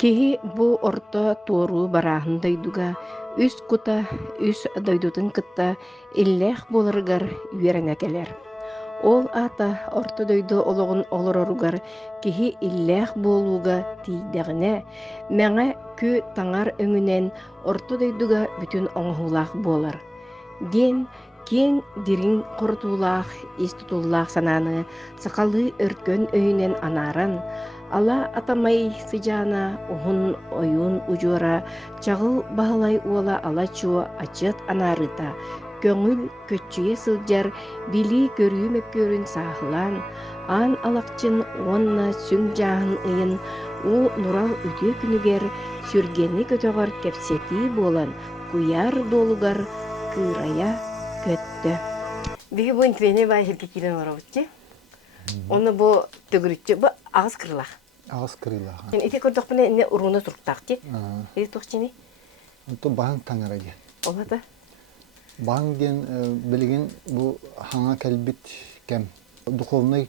Киһи бу орто туору барааһын дойдуга, үс кута, үс дойдутун кытта иллээх буоларыгар үөрэҥэ келэр. Ол ата орто дойду ологун олороругар киһи иллээх буолууга тиийдэҕинэ, мэҥэ күү таҥар өҥүнэн орто дойдуга бүтүн оҥоһуулаах буолар. Диэн киэң дириҥ хорутуулаах, ис тутуллаах санааны сакалыы өркөн өйүнэн анааран, ала атамай сыдьаана уһун ойуун удьуора чаҕыл баһылай уола ала чуо ачыат анаарыта, көҥүл көччүйэ сылдьар билии көрүү мөккөөрүн сааһылаан, аан алахчын уонна сүң дьааһын ыйын уу нурал үтүө күнүгэр сүргэнни көтөҕөр кэпсэтии буолан куйаар дуолугар кыырайа көттө. Биги бу интвене бай хилки килен оробутчи. Оны бу төгүрүччү бу агыс кырылах. Ağız kırıyla. Ити көрдөхпүнэ инне уруна туруктаакчи. Ити тухчини. Onto bağın tangara gen. Олата. Bağın gen bilgin bu hana kelbit kem. Духовный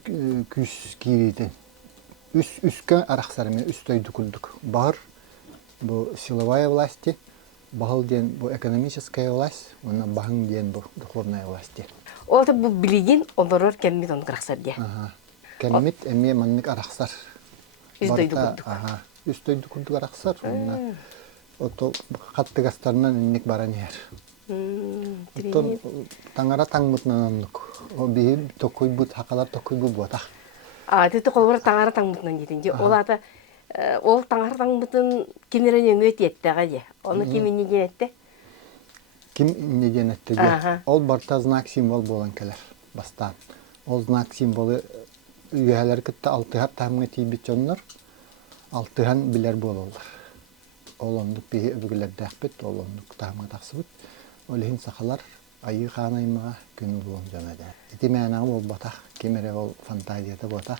күс кириден. Үскө арахсарыме үстөйдү курдук. Бар bu силовая власти, бағыл ден bu экономическая власть, оны бағын ден bu духовная власти. Олата бу билигин олорор кеммит он кырахсар де. Кеммит эме маннык арахсар. Үстөйдү курдук. Үстөйдү курдук арахсар. Оны ото каттыгастарынан инник баран ер. Таңара таңмытнананнык. О бейі токуй бұд, хақалар токуй бұд бұтақ. Тетті қолбары таңара таңмытнан жетінже. Олата ол таңара таңмытын кемерен өңөт еттіға де. Оны кемін неден етті? Ким неден етті де. Ол барта знак символ болан келер бастан. Ол знак символы үйәлер кітті алтыхар тағымға тейбет жонлар. Алтыхан білер болалар. Ол ондық бейі өбігілерді әқпет, ол ондық тағымға тақсыбыт. Олығын сақалар айы қанаймыға күн болуын жөнеді. Еті мәнағы ол батақ, кемері ол фантазията батақ.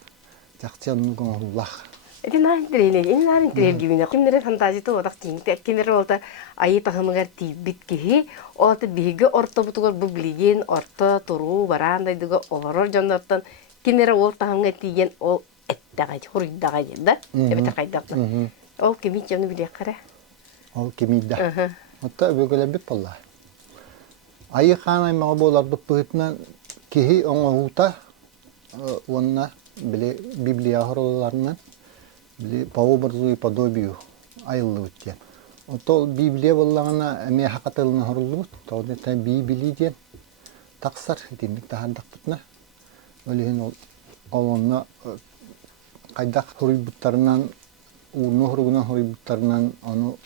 Жақсы онны көңіллақ. Еті нарын тірейнен, ені нарын тірейл кемені. Кемері фантазията батақ теңікті. Кемері олта айы тағымығар тейбет кеге, олта бейгі орта бұтығыр бұл білеген, орта тұру, барандайдығы оларор жонлардан кемері ол тағымға тейген ол әттіғай, хұрыйдағай деді. Әбеті қайдақны. Ол кемейт жаны білек қара? Ол кемейді. Отта өбөгілер біп болла. Айы қанаймаға болардық бұғытынан кеғи оңағута онына библия ғырыларынан пау бірзуи подобию айылы өткен. Отол библия болағына әме хақатылына ғырылы бұд. Тоғыдeta бибили ден тақсар етемдік тағардақ бұтына. Өліген ол онына қайдақ ғырыл бұттарынан уурну хуругунан хуруйбуттарынан ону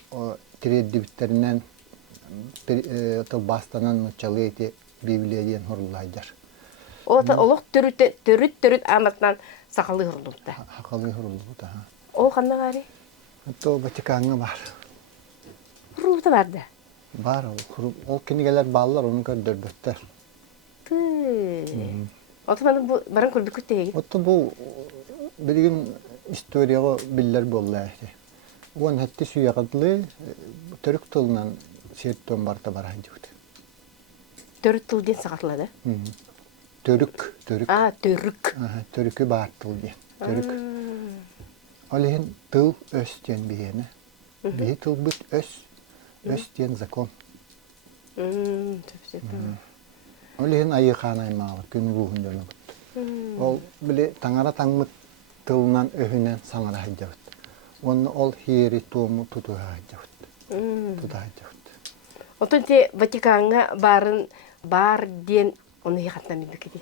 тиреддибиттеринен бастанан нучалы эти библия диен хурулайдар. Ота олох төрүт аматынан сакалы хурулупта. Сакалы хурулупта. Ол кандай гари? То Ватиканга бар. Хурулупта барды. Бар ол кинигелер баллар onu көрдөрдөттөр. Ота мен бу баран көрдүк теги. Ота бу билген историяға биллер болла әйті. Оған әтті сүйеғадлы түрік тылынан серттен барта бар әйдіғді. Түрік тыл ден сағатылады? Түрік. Түрік. Түрікі бар тыл ден. Түрік. Олеген тыл өстен бейені. Бейі тыл бұд өстен закон. Олеген айы қанаймалы күн руғын жөні бұд. Ол біле таңара таңмыт тылынан өһүнен саңара хаджавыт. Оны ол хиери туому тутуха хаджавыт. Отон те Ватиканга барын бар ден оны хихаттан билбекеди.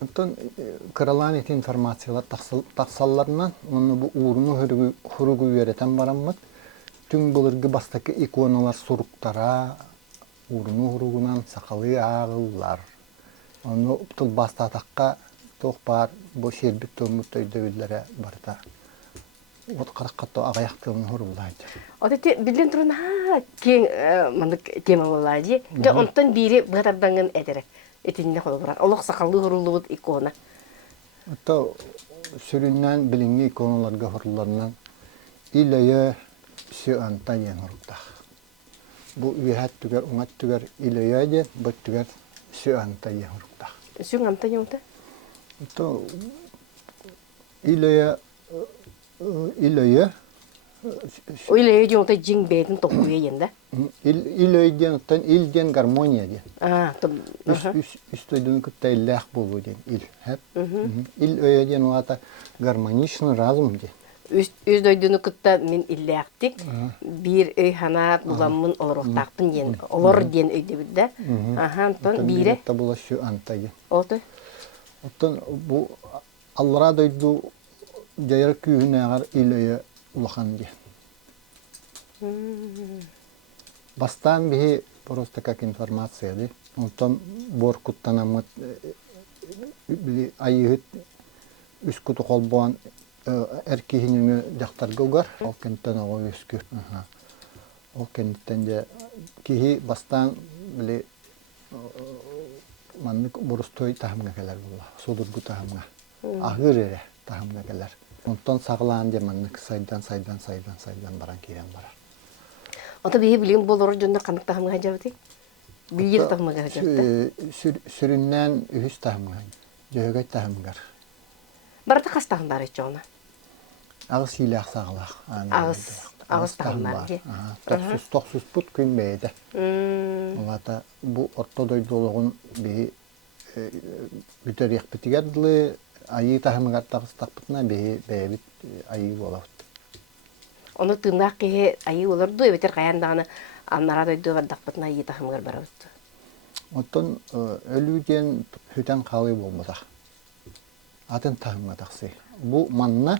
Отон кыралан эти информациялар тақсалларынан оны бу уурну хуругу үйретен бараммыт. Түн былыргы бастакы иконалар суруктара уурну хуругунан сақалы ағыллар. Оны тыл бастатаққа тоқ бар, бұл шербет төмірт өйдәуілері барда. От қараққатты ағаяқтығын ғұрылайды. Оты білден тұрын кең мандық тема болады. Онтан бері бұғатардаңын әдірі. Етініне қолы бұрар. Олық сақалы ғұрылы бұд икона. Отта сүріннен білінгі иконаларға ғұрыларынан илайы сүйанта ен ғұрылдақ. Бұл үйәт түгер, оңат түгер илайы ден, бұл түгер сүйанта ен ғұрылдақ. Сүйанта ен ғұрылдақ? То илая Öyle diyorsun da cin beydin tokuya yende. Il öydен оттан илден гармония ден. Там. Үс тойдун кытта иллях болу ден ил. Хеп. Il öydен уата гармоничный разум ден. Үз дойдуну кытта мен иллектик. Bir öy hana bulamın oloroktaqpın den. Olor den öйдө бидде. Тон бире. Та була şu антаги. Oldu. Оттан бу аллара дойду жайыр күйүнө агар il öйө улахан ден. Бастан бихи просто как информация, да? Онтон боркуттанамыт били айыгыт үс куту колбоан эркихинүңө жактарга угар, ол кенттен ого өскү. Ол кенттен же кихи бастан били маннык бурустой тахымга келер була, судургу тахымга. Агыр эре тахымга келер. Онтон саглаан же маннык сайдан баран кирен барар. Ата бие билим болор жонда канык тахымга жабыты. Бие тахымга жабыты. Süründen ühüs tahımgan, jöhögöt tahımgar. Barata kas tahımlar etçoğuna. Ağız hilaq sağlaq. Ağız tahımlar. Toksuz put gün beyde. Olata bu ortodoydoluğun bir büter yakbetigerdiği ayı tahımgar tağız taqbıtına bir beyabit ayı bolabıt. Onu tığnaq ki ayı olurdu, öbeter kayandağını anlara doydu var taqbıtına ayı tahımgar barabıt. Oton ölüden hüten kalı bolmadak. Atın tahımga taqsı. Bu manna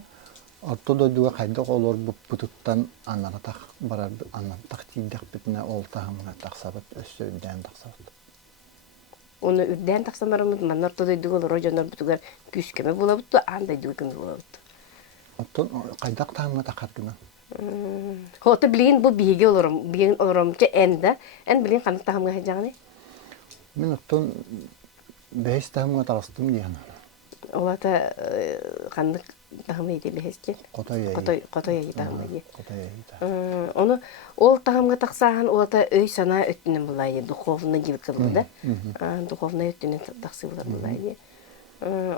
ortodoyduğa kaydak olur bu pututtan anlara taq barar anlar taqtiydaq bitine ol tahımga taqsabıt, össü üdden taqsabıt. Onu üdden taqsamarımız manna ortodoyduğa olur, ojanlar butugar küskeme bolabıttı, andaydığı kını bolabıttı. Oton kaydak tahımga taqargınan. Hota bilin bu biyege olurum, biyen olurum ki en bilin kanık tahımga hecağını. Men oton behes tahımga taqstım diyen. Ola da kanık tahımga yedi behesken. Kotaya Kotaya tahımga yedi. Kotaya yedi. Onu ol tahımga taqsahan ola da öy sana öttünen bulayı, duhovna gibi kıldı. Duhovna öttünen taqsı bulayı.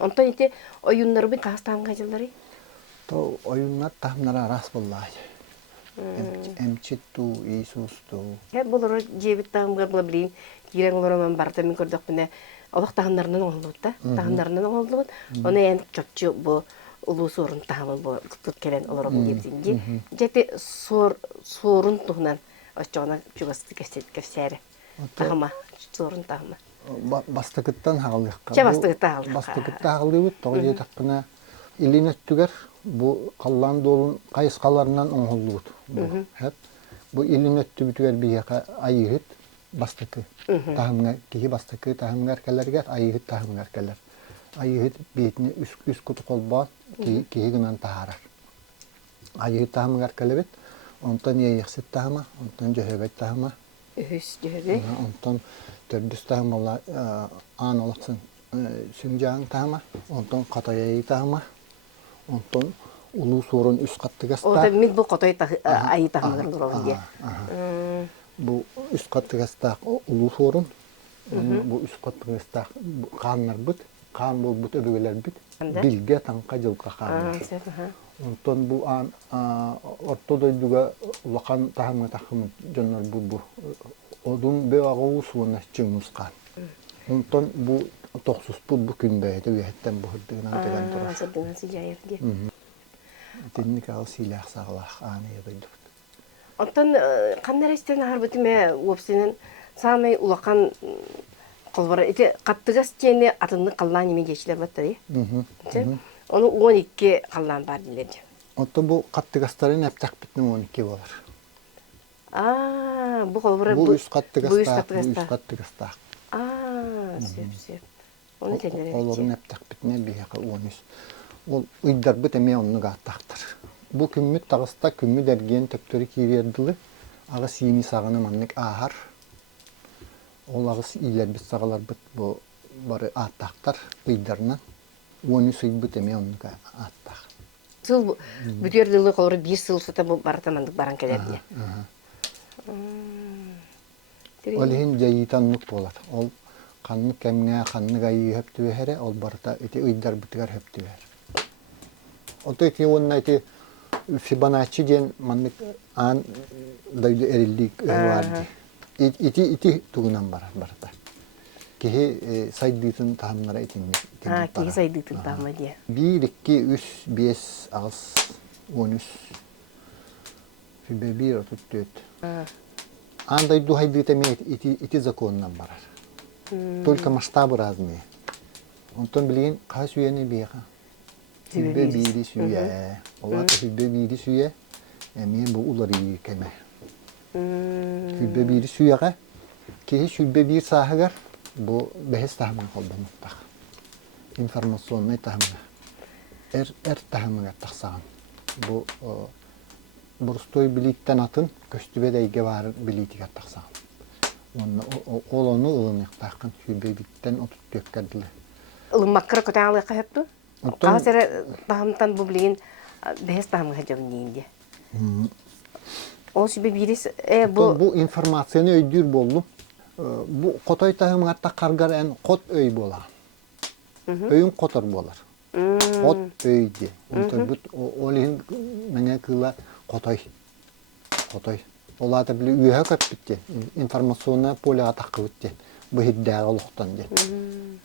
Ondan iti oyunları bir taqs tahımga hecağları. To oyunlar tahımlara ras bulayı. Emçittu, Iisustu. Hep bulur cebit tahımga bulabilin. Giren olurum barda min gördük bine. Allah tahımlarından oldu da. Tahımlarından oldu. Onu en çöpçü bu ulu sorun tahımı bu kıt kelen olurum cebitinci. Jeti sorun tuğunan aşağına çubastı gösteri. Tahıma, sorun tahıma. Bastıkıttan hağılıq. Bastıkıttan hağılıq. Bastıkıttan hağılıq. Toğu jetakına ilin öttüger. Bu kallan dolun kayıskalarından oğulluğut. Hep bu ilin öttü bütüger bir yaka ayıhıt bastıkı. Tahımgar, kihi bastıkı tahımgar kellerger, ayıhıt tahımgar keller. Ayıhıt beytini üst kutu kolba kihi gınan taharar. Ayıhıt tahımgar kellebet, ondan yayıksit tahıma, ondan jöhöbet tahıma. Ühüs jöhöbet. Ondan tördüs tahıma ola an olaksın süncağın tahıma, ondan katayayı tahıma. Ondan ulu sorun üst katı gasta. O da mid bu katayı ayı tahımgar duralım diye. Bu üst katı gasta ulu sorun. Bu üst katı gasta kanlar bit. Kan bol bit öbürler bit. Bilge tanka jılka kanlar. Ondan bu an ortodoyduga ulakan tahımga tahımı jonlar bu. Odun be ağu suuna çıngmus kan. Ondan bu toksuz bu günbeydi üyetten bu hırdığına degen durur. Hırdığına sıcayır diye. Dinlik ağıl silah sağlaq anıya duydu. Ondan kanlar isteyen harbetime opsinin samay ulakan kolbara ite kattıgas çeni atını kallan yeme geçiler battı. Onu 12 kallan var diledi. Ondan bu kattıgasların heptak bittim 12 olur. Bu kolbara bu üst kattıgasta. Sep. Onu tenere. Olorun heptak bitne bir yaka 13. Ol uydar bit eme onu gattaktır. Bu kümmüt tağısta kümmü dergen töktörü kiriyerdili. Ağız yeni sağını manlık ahar. Ol ağız iyiler bit sağalar bit bu barı attaktar uydarına. 13 uyd bit eme onu attak. Sıl bu bütür dili kolori bir sıl suta bu baratamandık baran keler diye. Olihin jayitanlık bolar. Ol kanlık kemne kanlık ayı hep tüvehere ol barata eti uydar bitgar hep tüver. Oto iti wonna iti Fibonacci diyen manlık an daydı erillik vardı. İti tuğunan barata. Kihi saydıydın tahımlara itinmiş. Ha, kihi saydıydın tahımı diye. 1, 2, 3, 5, 6, 13. Fibe 1, 34. Андай духай дитами ити законнан барар. Только масштабы разные. Онтон билген кай сүйени бияка. Фибе бири сүйе. Олар фибе бири сүйе. Мен бу улар iyi кеме. Фибе бири сүйеге ки фибе бир сахагар бу бехес тахман колдонуктак. Информационный тахман. Эр тахман тахсан. Бу Бурстой билиттен атын көстүбе дайге бар билитиге тахсан. Ол оны ылынык такын фибе биттен отут төккәдиле. Ылымаккыр көтәңлы кайыпту. Казыр тахымтан бу билген бехес тахман хажабын дейинде. Ол фибе бирис бу информацияны өйдүр болдум. Бу котой тахымга такаргар эн кот өй бола. Өйүн котор болар. Кот өйдө. Онтон бут олин мене кыла котой. Олар да биле үйө көпүттү. Информационный полега такыбыттı. Бу хиддага луктан де.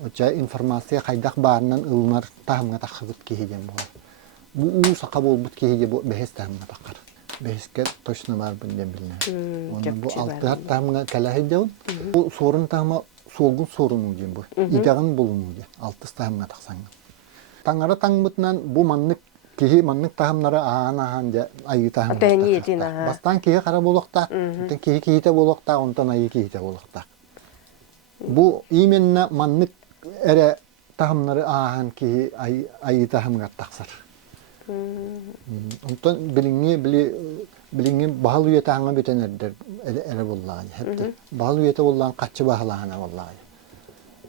Оча информация кайдак барынан ылмар тахымга такыбыт кийген болар. Бу сака болбут кийге бу бехес тахымга такар. Бехеске точно бар бунде билне. Оны бу алты тахымга калахыдын. Бу сорун тахыма солгун сорunu ден бу. Идагын болуну де. Алты тахымга таксаң. Таңара таңбытынан бу маннык кихи маннык тахымнары аан же айы тахымга. Бастан кихи кара болокта, кихи кихите болокта, онтон айы кихите болокта. Бу именно маннык эре тахымнары аан кихи айы тахымга таксар. Онтон билинги бахал үйе тахымга бетенердер эре боллай. Бахал үйе боллан качы бахалана боллай.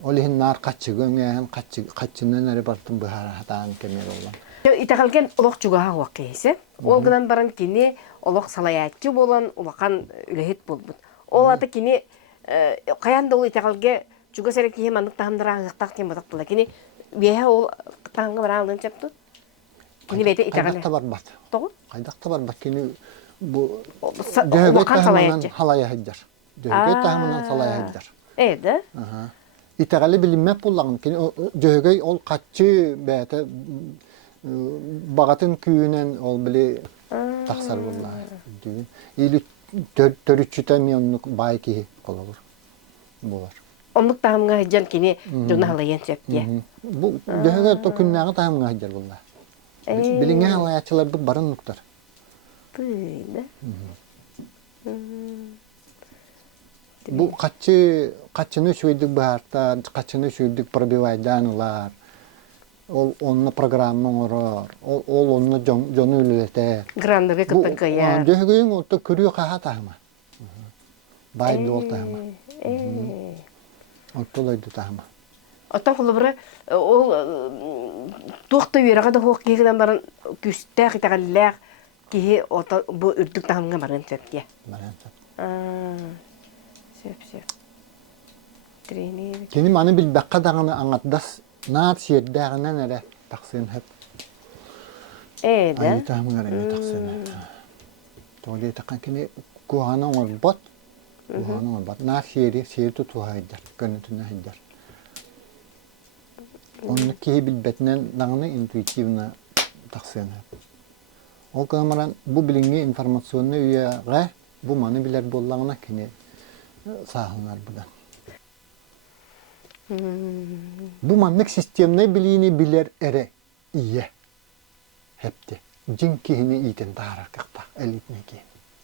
Олихин нар качы гөңген качынан эре бартын бахаратан кемер боллан. Итагалген олох чугаха вакыйсы. Ол гынан баран кини олох салаятчы болан, улахан үлехет болбут. Ол аты кини каянда ол итагалге чуга серек кие мандык тахымдара аңыктак тем бодак була. Кини бия ол таңга бара алдын чапту. Кини бете итагалге. Кайдакта барбат. Тогу? Кайдакта барбат кини бу улахан салаятчы. Халая хаджар. Дөһөгөй тахымынан салая хаджар. Эде? Итагалы билинмек боллагын кини дөһөгөй ол качы бете Багатын күйінен ол біле тақсар боллай. Или төрүчүтө миллионлук бай ки болар. Онлук тахымга хаджан кини жона халайын сепке. Бу дөһөгө то күннәгы тахымга хаджар боллай. Билиңе халаячылар бу барын нуктар. Бүйдө. Бу качыны шүйдүк барта, качыны шүйдүк пробивайданлар. Онна программа орор. Ол онна жону үлелете. Грандыга кыттыкая. Дөһөгөйүн отто көрү каха тахма. Бай дол тахма. Отто лойду тахма. Оттан кулубра ол туакта үйрага да хок кегеден баран күстә китагаллак ки ото бу үрдүк тахмга баран сепке. Сеп. Тренер. Кени маны бил бакка даганы аңатдас Наат сиердәгеннән эре таксын хеп. Эде. Айы тахмыгар эре таксын. Толи такан кини куаның орбот. Наат сиер туту хайдар. Көнөтүнө хайдар. Оны ки билбетнен даганы интуитивно таксын хеп. Ол камаран бу билинге информационный үйәгә бу маны билер боллагына кини сахынар будан. Bu manlık sistemine bilini bilir ere iyi. Hepti. Cinkihini iyiden dağırar kakta. Elitne ki.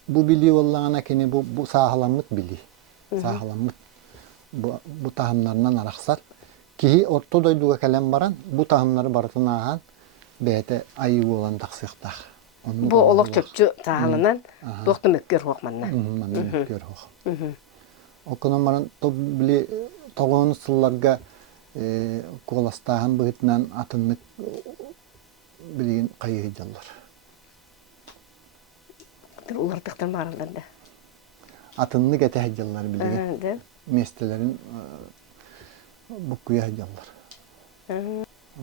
Bu bili vallağına kini bu sağlamlık bili. Sağlamlık. Bu tahımlarından araksat. Ki ortodoyduğu kalem baran bu tahımları baratına ağan beyte ayı olan taksıqtaq. Bu olaq çöpçü tahımından doğdu mökkör hoqmanna. Mökkör hoq. Okunan baran to bili Toğun sıllarga kolastağın bıhıtından atınlık bilgin kayıcılar. Ular tıqtan barılardı. Atınlık ete hecallar bilgin. Mestelerin bukuya hecallar.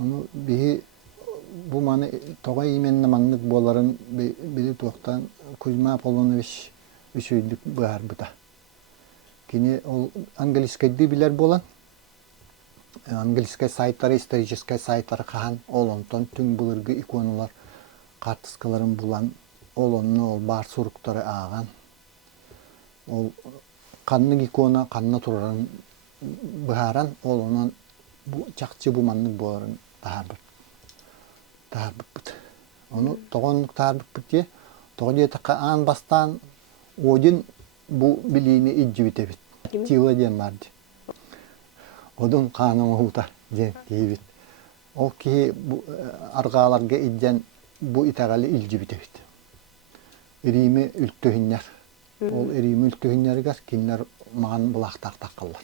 Onu bir bu mani toğa imenle manlık boların bili tuğtan Kuzma Apollonovich üçüydük bahar buda. Kini ol Angeliskaydı biler bolan. Angeliskay saytları, исторический saytları kahan olonton tüm bulurgu ikonalar kartıskaların bulan olonnu ol bar surukları ağan. Ol kanlık ikona kanna turaran baharan olonan bu çakçı bu manlık boların daha bir. Onu toğanlık daha bir. Toğdiye taka an bastan odin bu biliğini icci bitebit. Çiğla diyen vardı. Odun kanımı huta diyen diyebit. O ki bu argalarga idden bu itagali ilci bitebit. Erimi ültühinler. Ol erimi ültühinler kinler mağan bulaqtaq taqallar.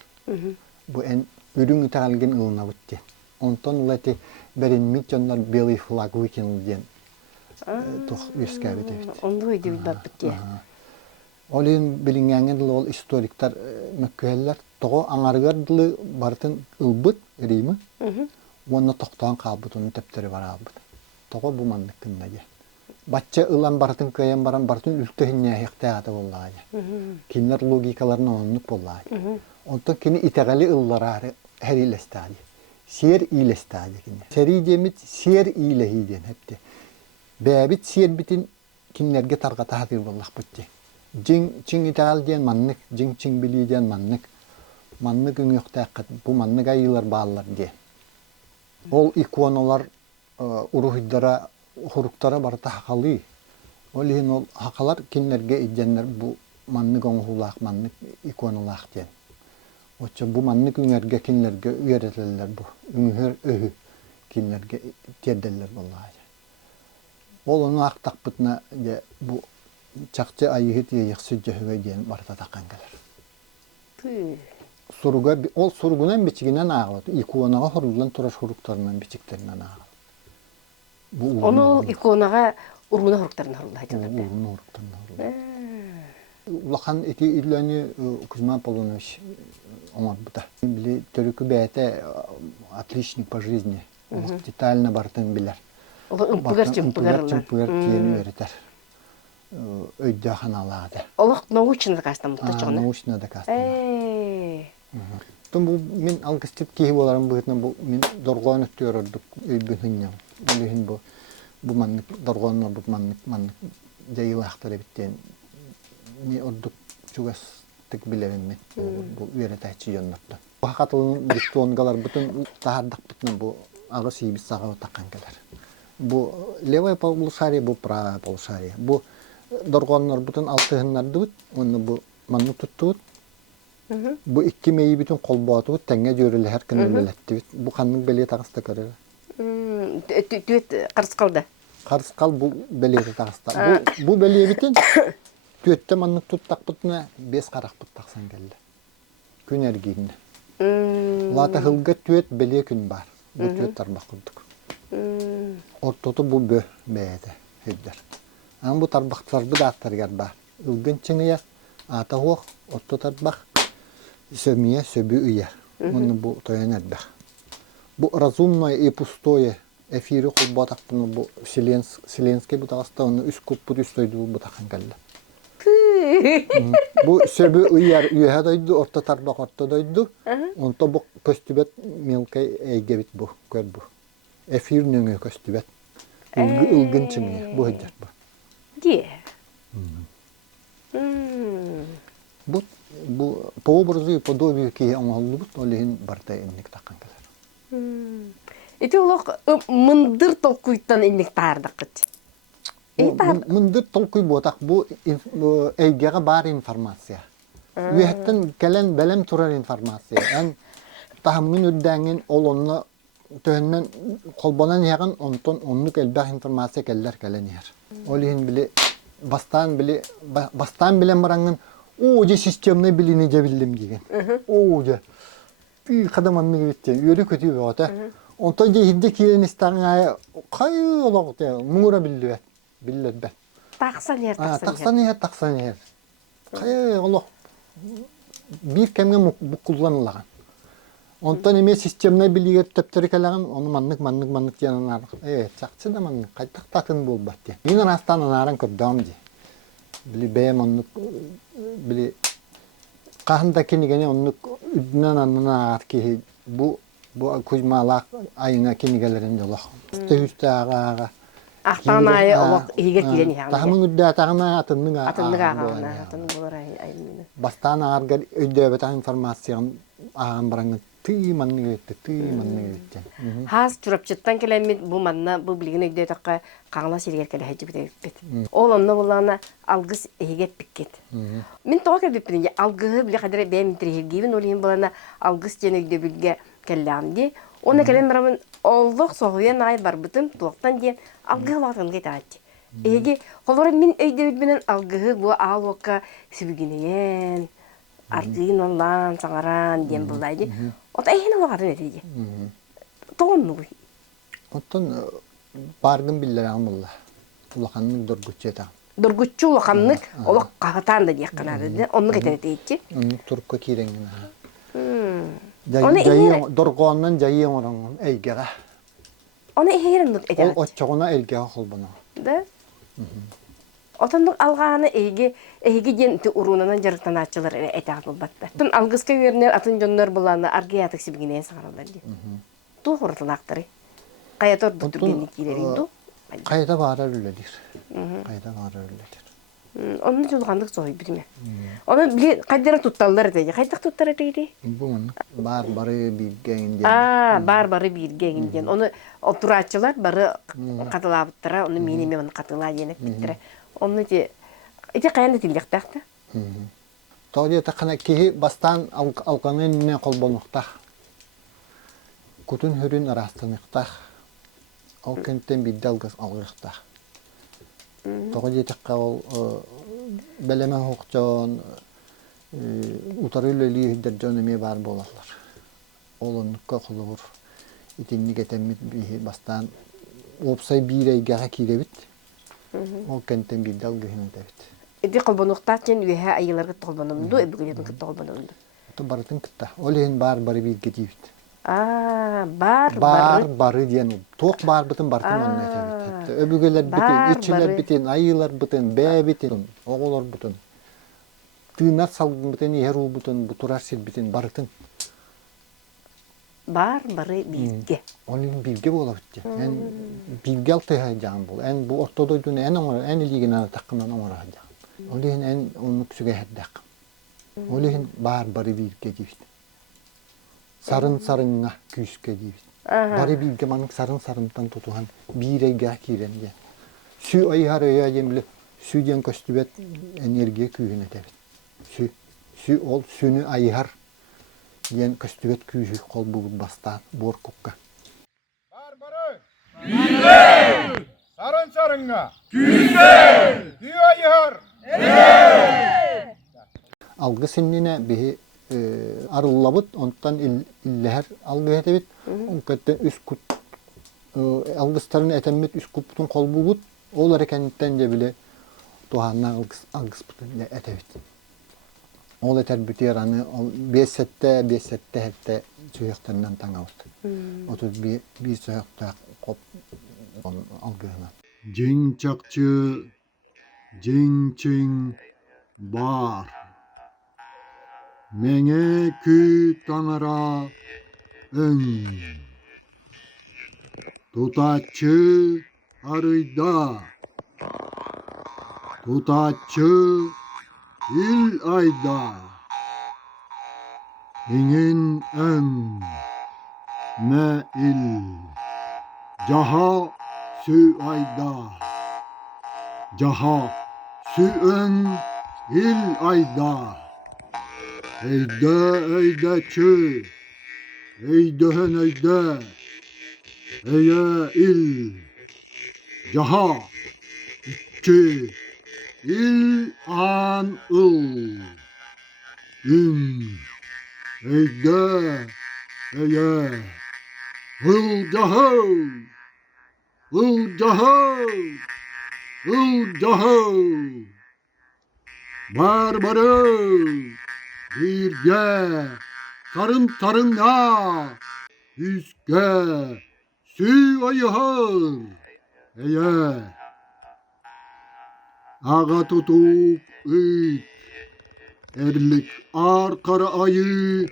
Bu en ürün itagalgen ılına bitti. Ondan ulati berinmit jonlar belly flag weekend diyen. Toh üskə bitebit. Onu da öyle bir bitti. Olin bilingängin ol historiktar mökküheller togo aňargardyly bartyn ılbyt erimi. Onu toqtan qalbytyny tepteri var albyt. Togo bu manlyk kinnaje. Batça ılan bartın kayan baran bartın ültühinne hektaatı bollaýy. Kimler logikalaryna onluk bollaýy. Ondan kini itegali ıllara her ilestadi. Siyer ilestadi kini. Seri demit siyer ilehiden hepti. Bäbit siyer bitin kimlerge targata hadir bollak bitti. Jing itegal diyen manlyk, jing bili diyen manlyk. Manlyk ýokda bu manlyk aýylar baallar diye. Ol ikonalar uruhdara huruktara barta hakalı. Olihin ol hakalar kinlerge idjenler bu manlyk oňulak, manlyk ikonalak diyen. Oça bu manlyk üňerge kinlerge üýereler bu. Üňher öhü kinlerge terdeller bollaýy. Ol onu aqtaqpytna bu çakçı aýyhyt ýyksy jöhüge diyen barta takan geler. Suruga ol surugunan biçiginen ağlat. İkonaga horulan turaş huruktarından biçikterinden ağlat. Onu ikonaga uruna huruktarından horulaydı. Uruna huruktarından horulaydı. Ulakan eti illani Kuzma Apollonovich omar buda. Bili törükü bäte отличник по жизни. Детально бартын билер. Ola ımpıgar çımpıgar diyen öğreter. Öydü xanalada. Ola naучный кастам tutacağına. Naучный da kastım. Bu min algıstık ki bolarım bu min dorgan ötüyorduk öybühünyam. Öylühin bu manlık dorganlar bu manlık jayılı aktara bitten. Ni orduk çugas tek bilerim mi bu öğreteci yönlükte. Bu hakatılın distongalar bütün tahardak bitne bu ağız iyi bir sağa takangalar. Bu levay polşari bu prava polşari. Bu dorganlar bütün altıhınlar dut onu bu manlık tuttu. Bu iki meyi bütün kolboğatu tenge jörüle her gün öyletti. Bu kanın beliye tağısta karı. Düet qarız qaldı. Qarız qal bu beliye tağısta. Bu beliye bütün düette manlık tuttak bütüne 5 qaraq büt taqsan geldi. Gün ergiyinde. Lata hılga düet beliye gün var. Bu düet tarbaq kurduk. Ortotu bu beyede hedder. Ama bu tarbaqlar bu da attargar var. Ilgın çıngıya ata hoq orto tarbaq. Sömüye söbü üye. Onu bu toyanır da. Bu разумное и пустое эфири kulbatak bunu bu Silenski bu tağısta onu üst kup bu üstüydü bu takan geldi. Bu söbü üye doydu orta tarbak orta doydu. Onta bu köstübet milkay eygebit bu gör bu. Efir nöngü köstübet. Ilgın çıngıya bu hıcak bu. Diye. Bu по образу и подобию ки оңоллубут олин барта инник таккан келер. Эти олох мындыр толкуйттан инник таардык кыт. Мындыр толкуй ботак bu эйгеге бар информация. Üyehten gelen belem turar informaция. En tahmin üddängin olonla töhünden kolbanan yağın onluk elbah informaция keller gelen yer. Olin bile bastan bilen barangın oje sistemini bilinece bildim diyen. Oje. Bir kadamanını gitti. Yürü kötü bir ota. Ondan cehinde kiyen istanaya kay olaq diye muğra bildi. Bildi ben. Taksan yer. Kay olaq. Bir kemge bu kullanılan. Онтан эме системна билигер төптөрү келеген, оны маннык диянар. Чакчы да маннык кайтак татын болбат ди. Мен астан анарын көрдөм ди. Били бем онны били кахында кинигене онны үднөн анына атки бу кузмалак айына кинигелерин жолох. Төстө ага. Ахтан айы олық иге килен яңды. Тахмын үддә тагына атынның Атын болар айын. Бастан аргар өйдөбөт информацияны аган бараңы тыйманны өттү. Хас чурапчыттан келемит бу манна бу билген өйдө такка каңла сиргер келе хәҗиб бит. Ол онны булана алгыс эгет биккет. Мен тога кебиппин алгы биле кадәр бем тригибин олин булана алгыс жен өйдө билге келләмди. Оны келем барамын олдук согуен ай бар бутым токтан ден алгылатын кетати. Эге колор мен өйдө билген алгы бу алокка сибигинен артын онлан саңаран ден булайды. Ота ehine vakadın edildi. Doğun mu? Otan bargın biller amılla. Ulakanlık durgutçu eta. Durgutçu ulakanlık olak kahatan da diye kanadı. Onu getirdi. Onu turku kirengin. Onu ehine durgondan jayı oranın eygere. Onu ehine nut eder. O çoğuna elgeye kolbana. Da. Otanlık alğanı egi gen urunanan jarıktan açılır etak bulbatta. Tun algıska yörner atın jonlar bulanı argiyatık sibigine sağırlar di. Tu hortun aktırı. Kayator butur genlik ileri du. Kayda var öyledir. Kayda var öyledir. Onun jolgandık soy bilme. Onu bile kaydara tuttallar dedi. Kaydak tuttar dedi. Bu barbarı bir gengen. Barbarı bir gengen. Onu oturaçılar barı katılabıttıra onu minime katıla yenek bittire. Onu ki kayandı tildektakta. Tawdiye takana ki bastan alqanın ne kolbolmaqta. Kutun hürün arastanıqta. Alqanten biddalgas alqıqta. Tawdiye takal beleme hoqjon utarılı derjoneme var bolarlar. Olun qoqulur. İtinni getemit bir bastan opsay bir ayga kirebit. O kenten biddal gıhın evet. Edi qalbanıqtaçen veha ayılarga qalbanımdı, ebgüleden qalbanımdı. To baratın kıtta. Olehin barbarı bir gedivit. Barbarı diyen. Toq bar bütün baratın onunla evet. Öbügeler bütün, içiler bütün, ayılar bütün, be bütün, oğular bütün. Tığınar salgın bütün, yeru bütün, bu turar sil bütün, baratın. Barbarı bilge. Onun bilge bola bitti. En bilge altı hacam bol. En bu ortodoydun en iligine takımdan ona hacam. Olehin en onu küçüge herdak. Olehin barbarı bilge divit. Sarınga küçüge divit. Barı bilge manık sarıntan tutuhan bir ayga kiren diye. Sü ayhar öya yemli sü diyen köstübet enerjiye kühüne devit. Sü ol sünü ayhar diyen köstübet kühü kol bu bastan bor kukka. Barbarı! Bilge! Sarınga! Kühüne! Sü ayhar! Algı sinnine bihi arıllabıt, ondan illeher algı etebit. Onkatten üst kut, algıstarını etemmet üst kutun kol bulut. Olar ekenitten de bile doğanına algıs butun etebit. Ol eter bütiyer anı, besette hette suyaklarından tanavut. Otur bir suyakta kop algığına. Jing çakçı, jing çing, bar. Menge kü tanara ön. Tutaçı arıyda. Tutaçı il ayda. İngin ön. Me il. Jaha sü ayda. Jaha sü ön il ayda. Eyde çü, eydehen eyde, eye il, jaha, çü, il an ıl, eyde, eye, ıl jaha, barbarı. Bilge, sarın yüzge sü ayıhır. Eye. Ağa tutuk it. Erlik arkara ayı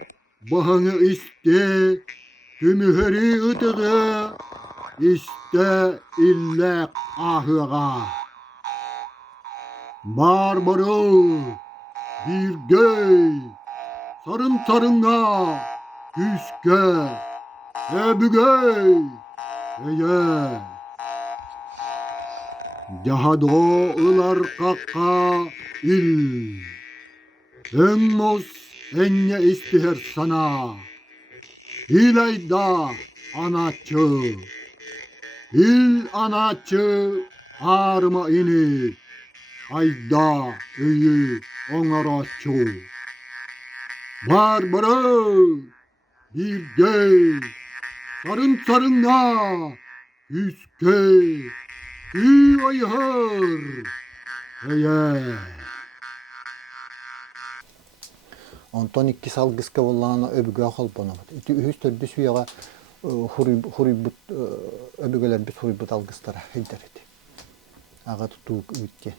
bahanı iste. Tümüheri ıtığı iste illek ahıga. Barbarı bir göy sarına yüzge ebügey eye. Jahado'lar kakka il. Emmos enne istiher sana. İlayda anaçı. İl anaçı arma ini. Ayda iyi onaraçı. Barbarı bir gey. Sarına yüzge. Ü ayhır. Eye. Onton ikki salgıska bollana öbüge holpona. İti ühüs tördü suyaga huribut öbügeler bit huribut algıstara heyder edi. Ağa tutuğuk ütken.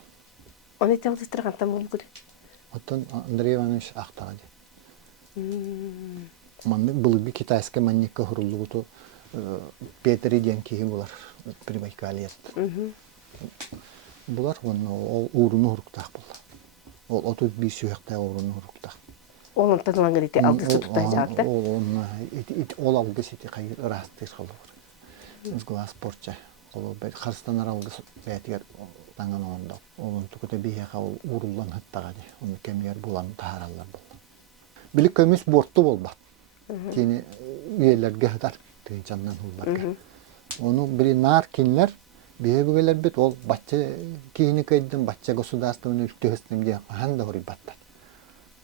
Onu ete alıştırgan tam oldu. Onton Андрей Иванович ақтағады. Манны бұл bir китайска манникка хуруллугуту Петри ден киһи булар. Прибайкалиет. Булар ол уруну хуруктак булла. Ол 31 сүйәктә уруну хуруктак. Onun tadılanga dite algısı tutacakta. Ол алгысы ити кайыр растыр холор. Изгла спортча. Ол бер Харстанар алгысы бәтигер таңган онда. Onun tukute бия кал уруллан хаттагады. Оны кемер булан таараллар булды. Билик көмүс борту болба. Кини үелерге хатар тыйчандан хулбарга. Onu biri nar kinler бебегелер бит ол бачча кийини көйдөн бачча государственный өлкөсүнүн де ханда хори батта.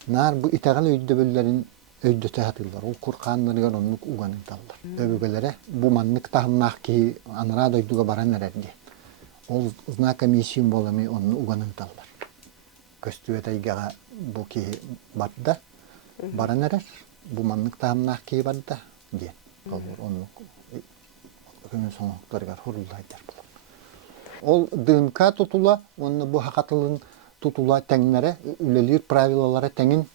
Нар bu итагал өйдөбөллөрүн өйдөтө хатылар. Ол курканнарга онук уганын талдар. Бебегелере бу маннык тахмнак ки анара дойдуга баран эрди. Ол знаками символами онну уганын талдар. Көстүбетайга бу ки батта баран эрер. Бу маннык тахмнак ки батта де. Онну көмү соңоктарга хурулдайдар булар. Ол ДНК тутула, оны бу хакатылын тутула тәңнәре, үлелер правилалары тәңин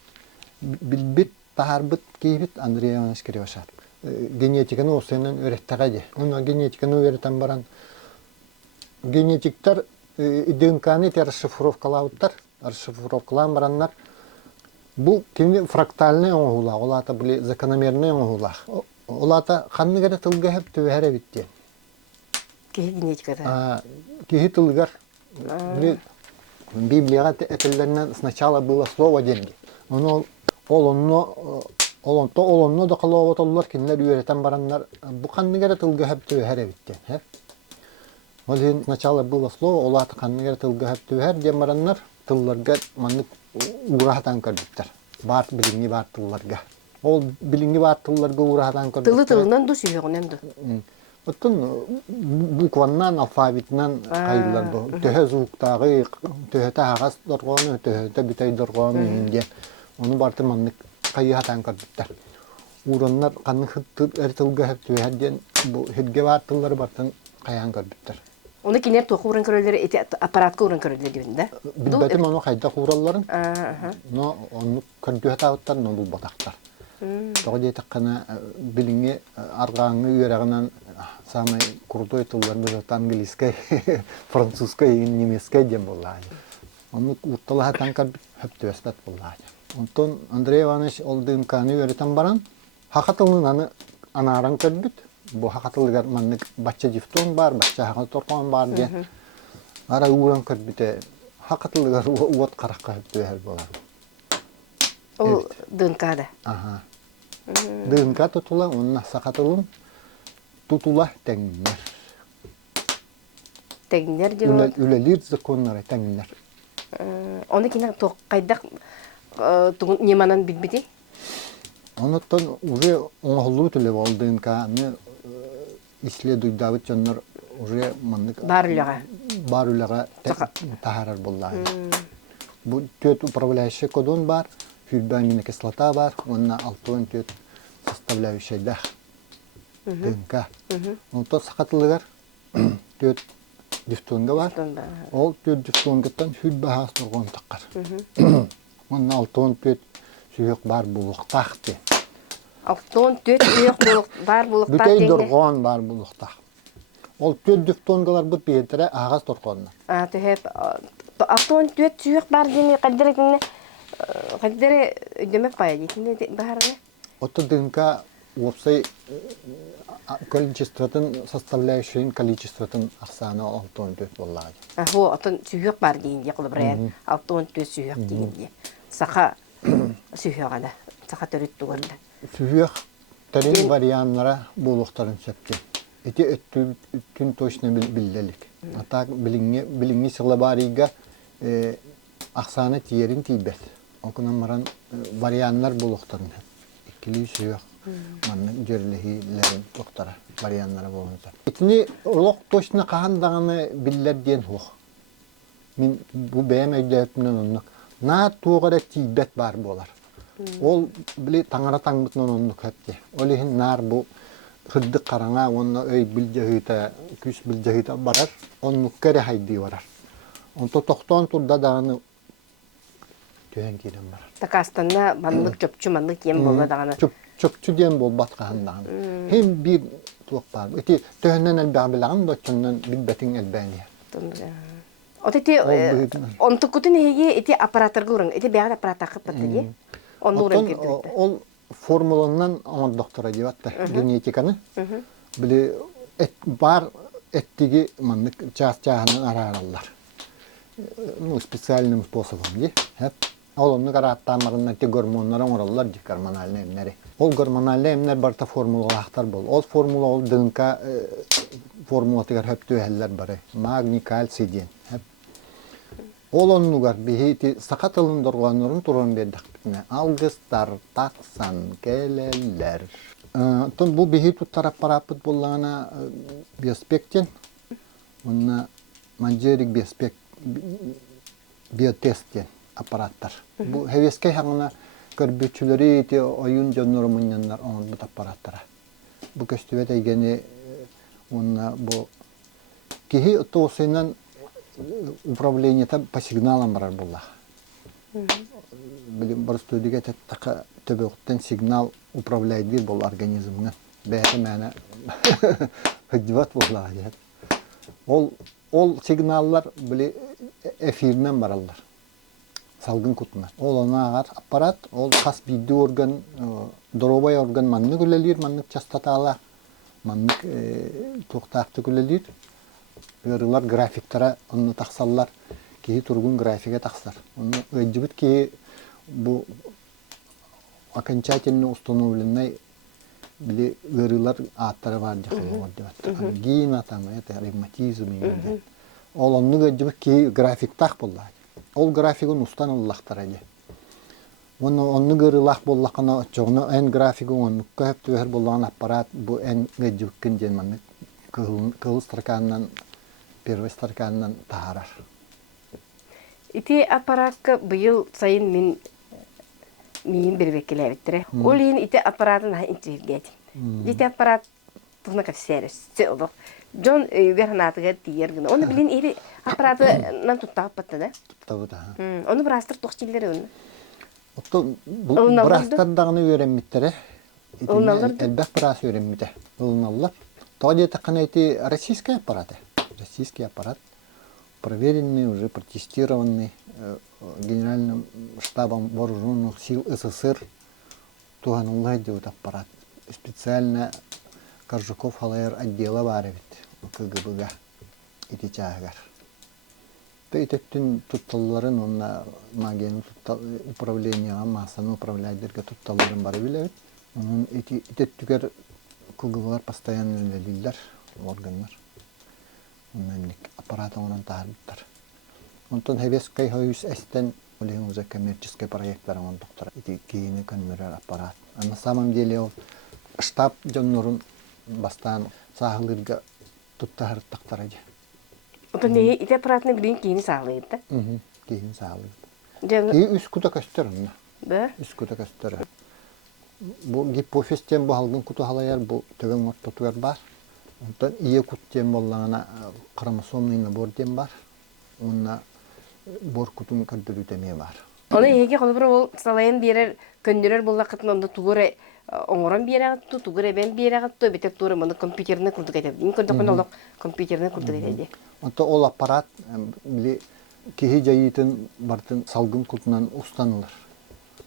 билбит, тахарбыт кейбит Андрей Иванович Кривошат. Генетиканы осыянан өйрәттәгәде. Оны генетиканы өйрәтән баран. Генетиктар ДНКны расшифровкалауттар, расшифровкалан бараннар. Бу кимди фрактальный оңула, олата биле закономерный оңула. Олата ханныгара тылга хеп төбәре битте. Кеһи генетикада. Кеһи тылгар. Библияга этеллеринен сначала было слово деньги. Оно олонно да калоо толлар кинлер үйрәтән бараннар. Бу ханныгара тылга хеп төбәре битте. Ол сначала было слово, олата ханныгара тылга хеп төбәр дем бараннар. Тылларга манны урахтан кырдыктар. Бар билинги бар тылларга. Ол билинги бар тылларга урахтан кырдыктар. Тылы-тылынан ду сүйөгүнөн ду. Оттон букваннан алфавитнан кайылар бу. Төһө звуктагы, төһө тагас доргону, төһө битай доргону инде. Оны барты маннык кайыхатан кырдыктар. Уроннар канны хыттып эртилге хептүһәден бу хидге бартылар бартын каян кырдыктар. Оны кинер току уран көрөлөр аппаратка уран көрөлөр дибинде. Билбетим аны кайда куралларын. Но оны кырдыхататтар, но бу батактар. Тогы такана билинге аргаңы үйрәгәннән самый крутой тыллар без английский, французский, немецкий дем буллар. Оны урталаһа танкар хөптөстат буллар. Онтон Андрей Иванович ол ДНКны үйрәтән баран, хакатылын аны анаран кырдык. Бу хакатылыгар маннык бачча дифтон бар, бачча хакаторкон бар ди. Ара уран кырдык. Хакатылыгар уот каракка хөптөһәр булар. Ол ДНКда. Ага. ДНК тутула, онна сакатылын тутула тәңнәр. Тәңнәр дип. Үлелер законнары тәңнәр. Оны кине ток кайдак неманан билбеди. Онуттан уже оңголуу төлөп ал ДНКны исследуй Давид Жоннор уже маннык барулага тахарар буллар. Бу төт управляющий кодон бар, Хүрбе аминокислота бар, онна 6-4 составляющийдах. ДНК. Онто сақатылығар 4 дифтонга бар. Ол 4 дифтонгаттан хүрбе хас тұрған таққар. Онна 6-4 сүйек бар бұлықтақ де. 6-4 сүйек бар бұлықтақ Бүтей деңде. дұрған бар бұлықтақ. Ол 4 дифтонгалар бұт бейетірі ағаз тұрғанына. Төһеп 6-4 сүйек бар деме қаддерекіне қаддере өйдемек бая дейтінде бәрі. Отто ДНК опсай количествотын составляющийін количествотын ақсаны 6-4 боллағы. Хо, отын сүйек бар дейінде қылы бірән. 6-4 сүйек дейінде. Сақа сүйек ада. Сақа төрітті көрді. Сүйек тәрен варианлара болуқтарын сөпкен. Эти өттін точно білделік. Атақ біліңе сығла барыға ақсаны тиерін тейбет. Окунан маран варианлар болуқтарын. Ikili suyaq. Manna jörlehillərin toxtara varianlara bolunca. Etini oloq toşna qahandağını biller diyen hoq. Min bu bəyəm öydəyəpimdən onluq. Na tuğara tibet var bolar. Ol bili tangara tangmıtnan onluq hətti. Olihin nar bu hıddı qarana onna öy biljahita, küs biljahita barar. Onluq kere haydi varar. Onto toxtan turda dağını tühen kiren barar. Takastanda manlık çöpçü manlık yem bolla dağını. Çöpçü diyen bol batqahandağın. Hem bir tuğ var. Eti töhünden elbağ bilağın da çönden bilbetin elbağınıya. O teti ontukutun hegi eti aparatlarga urun. Eti beyaz aparat takıp batı diye. Onu urun girdirdi. Ol formulandan ama doktora diyevatta genetikanı. Bili var ettigi manlık çağının ararallar. Spesialnim sposobum diye. Hep. Olumlu karattanlarından te gormonlara orallar hormonal emleri. Ol hormonal emler barta formulalar bol. Ol formula ol DNK formula tegar hep tüheller bare. Magni, kalsiy diyen. Hep. Ol onlugar bihiti sakat alındırganların turun berdik bitine. Algıstar, taksan, keleller. Ton bu bihit taraf parapıt bollana biospekten. Onna manjerik biospek biotestten. Aparatlar. Bu heveskey hangına körbüçüleri iti oyun canlıromunyanlar onun bu aparattara. Bu köstüvete gene onna bu kihi otosuyla upravleniyata по сигналам барар булла. Билим бар студиге така төбөктен сигнал управляет бир бул организмне. Бәһә мәна хидват булла. Ол сигналлар били эфирнен баралар. Salgın kutuna. Ol ona ağar aparat, ol kas biddi organ, dorobay organ manlık ülelir, manlık çastatağlar, manlık toqtaqtı ülelir. Yarılar grafiktara onu taqsallar, ki turgun grafike taqsar. Onu öcübüt ki bu окончательно установленной били yarılar ağıtları var diye. Gina tam, revmatizm gibi. Ol onu öcübüt ki grafik taq bullar. Ol grafikun ustan Allah'tar eli. Onu görülak bollakana çoğunu en grafiku onu hep tüher bollağın aparat bu en gecükkin cenmanı kılıç tarkanından perves tarkanından taharar. İti aparatka bu yıl sayın min bir vekile bittire. O liyin iti aparatın ha inçilgeti. İti aparat tuğuna kafiseriz. Sııldı. John verhanatıga diyer gına. Onu bilin iri aparatı nan tuttağıp battı da. Tuttağıp da. Onu brastır toqçilleri onu. Oto brastır dağını öğrenmittere. Elbek brastır öğrenmite. Olunallar. Тоді такая российский аппарат. Российский аппарат, проверенный, уже протестированный Генеральным штабом вооруженных сил СССР. Тугануллай делает аппарат. Специально Коржаков халайыр отдела барывит. КГБ-га. Ити чағығар. Төйтеттін тутталыларын, онна магияның управлениеға, масаны управляйдерге тутталыларын бары білевит. Onun итеттігер КГБ-лар постоянно үлелілдер, органлар. Ondan аппараты онан тағырбыттар. Онтан хевескай хойус әстен олеген уже коммерческий проектларын он доктора. Ити кейіні көнмірер аппарат. На самом деле ол штаб жоннорун бастан сағылырға туттағырыттақтар еді. Ondan neyi iti аппаратны білін кейіні сағылıydı? Кейіні сағылıydı. Кейі үс күті көстер онна. Да? Үскүтө көстөрө. Бу гипофиз тем бу халгын куту халаяр бу төгөн оттотугар бар. Онтон ие кут тем боллана хромосомный набор тем бар. Онна бор кутун көрдүрүтеме бар. Оны еге қолыбыр ол салайын берер, көндірер болла қытын онда туғыры оңыран берағытты, туғыры бән берағытты, бетер туғыры мұны компьютеріне күрдік етеді. Мен көрдіқін олық компьютеріне күрдік етеді. Онта ол аппарат били кихи жайытын бартын салгын кутунан устанылыр.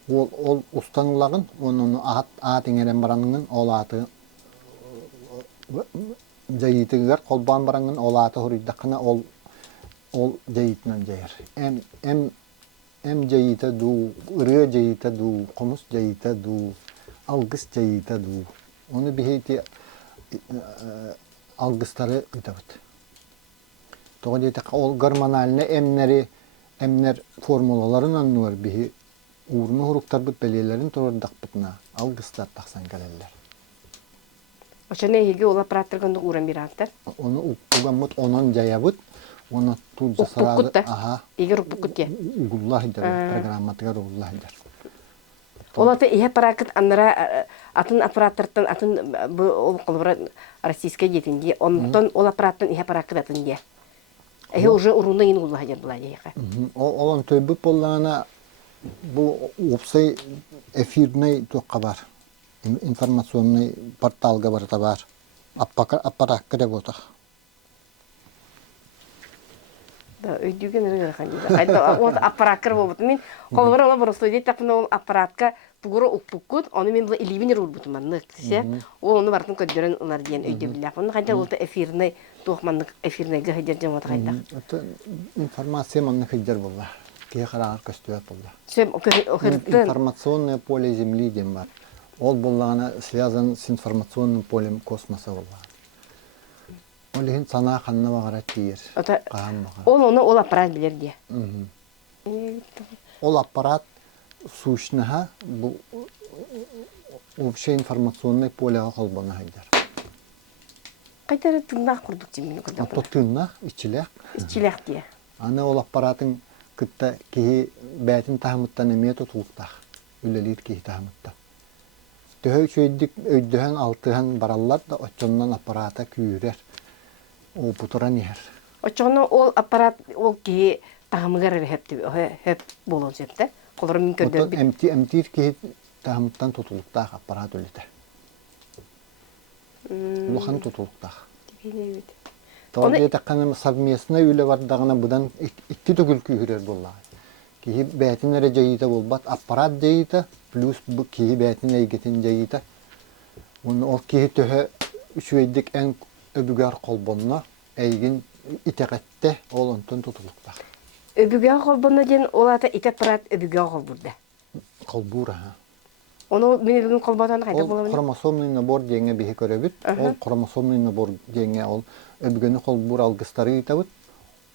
Ол устанылагын, onun at еңерен бараныңын ол аты жайытыгар колбан бараңын ол аты хоридақына ол жайытынан жайыр. Эм жайыта ду, ыры жайыта ду, комус жайыта ду, алгыс жайыта ду. Оны бихейти алгыстары ütабыт. Тоғы дейті ол гормоналіне эмнер формулаларын аннуар бихи уурну хуруктар бут белелерин торордак бутна алгыстар тахсан келелер. Ошоне еге ол аппараттырғанды уран берағыттар. Оны угаммут онон жаябыт, оны тут жасарады. Аха. Егер укпукут те. Угуллахидар, программатыгар угуллахидар. Ол аты ihe паракыт аннара атын аппараттыртан атын ол қолыбыра российская детинде, онтон ол аппараттан ihe паракыт атын де. Эхе уже урунда ен угуллахидар была дейқа. Олон төйбіт боллағына bu upsay efirney toqqa bar. Informasyonny portalga barda bar. Apparat kere bota. Да, өйдүген ырыгы ханды. Айда ол аппарат кер болбут. Мен колбара ола просто дейт тапны ол аппаратка тугура укпукут, аны мен бу 50 мин рубут маннык десе. Ол аны бартын көдөрөн улар диен өйдө билек. Аны ханды ол эфирней тоқманнык эфирнейге хәдер жамат кайда. Информация манны хәдер булла. Кие карагар көстөт булла. Сем Информационное поле Земли дем бар. Ол буллагына связан с информационным полем космоса булла. Олин сана ханна багара тиер. Ол аппарат билер ди. Ол аппарат сущнаха бу общее информационное поле холбона хайдар. Кайтары тыңнак курдук жимин курдук. Тыңнак ичилек. Ичилек ди. Аны ол аппаратын кытта ки бәтин тахмыттан эме тутулуктак. Үлелит ки тахмытта. Төһө чөйдик өйдөһөн алтыһан бараллар да очоннан аппарата күйрер. О бутуран ер. Очоно ол аппарат ол ки тахмыгар хеп болон жетте. Колор мин көрдөр бит. Эмтир ки тахмыттан тутулуктак аппарат үлете. Лохан тутулуктак. Тоны этакканы совместно үле бардагына будан икки түгүл күйрер булла. Ки бәтинере жайыта болбат, аппарат жайыта плюс бу ки бәтине эгетин жайыта. Уну ол ки төһө үчөйдик эң öbügar kolbonuna eygin itekette olantın tutuluqlar. Öbügar kolbonuna den olata iteparat öbügar kolburda. Kolbura ha. Onu menelgin kolbodan qayda bolamın? Kromosomный nabor denge bihi köröbüt. Ol kromosomный nabor denge ol öbügeni kolbur algыстары itabıt.